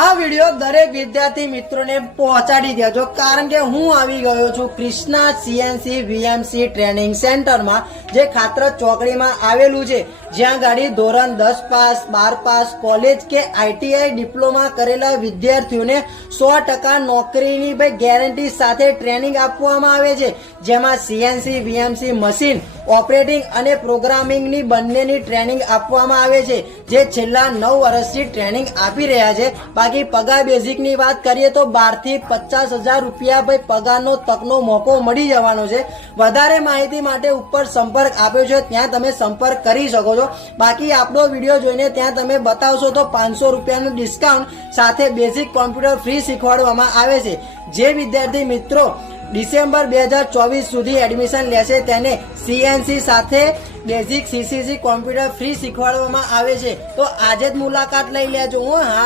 આ વિડીયો દરેક વિદ્યાર્થી મિત્રોને પહોંચાડી દેજો, કારણ કે હું આવી ગયો છું કૃષ્ણા સીએનસી વીએમસી ટ્રેનિંગ સેન્ટરમાં, જે ખાતરજ ચોકડીમાં આવેલું છે, જ્યાં ગાડી ધોરણ 10 પાસ, 12 પાસ, કોલેજ કે આઈટીઆઈ ડિપ્લોમા કરેલા વિદ્યાર્થીઓને 100% નોકરીની ગેરંટી સાથે ટ્રેનિંગ આપવામાં આવે છે, જેમાં સીએનસી વીએમસી મશીન ઓપરેટિંગ અને પ્રોગ્રામિંગની બંનેની ટ્રેનિંગ આપવામાં આવે છે, જે છેલ્લા 9 વર્ષથી ટ્રેનિંગ આપી રહ્યા છે। બાકી પગાર બેઝિકની વાત કરીએ તો 12 થી 50,000 રૂપિયા પગારનો તકનો મોકો મળી જવાનો છે। વધારે માહિતી માટે ઉપર સંપર્ક આપ્યો છે, ત્યાં તમે સંપર્ક કરી શકો છો। બાકી આપણો વિડીયો જોઈને ત્યાં તમે બતાવશો તો 500 રૂપિયાનું ડિસ્કાઉન્ટ સાથે બેઝિક કોમ્પ્યુટર ફ્રી શીખવાડવામાં આવે છે। જે વિદ્યાર્થી મિત્રો ડિસેમ્બર 2024 સુધી એડમિશન લેશે તેને સીએનસી સાથે બેઝિક સીસીસી કોમ્પ્યુટર ફ્રી શીખવાડવામાં આવે છે, તો આજે જ મુલાકાત લઈ લેજો।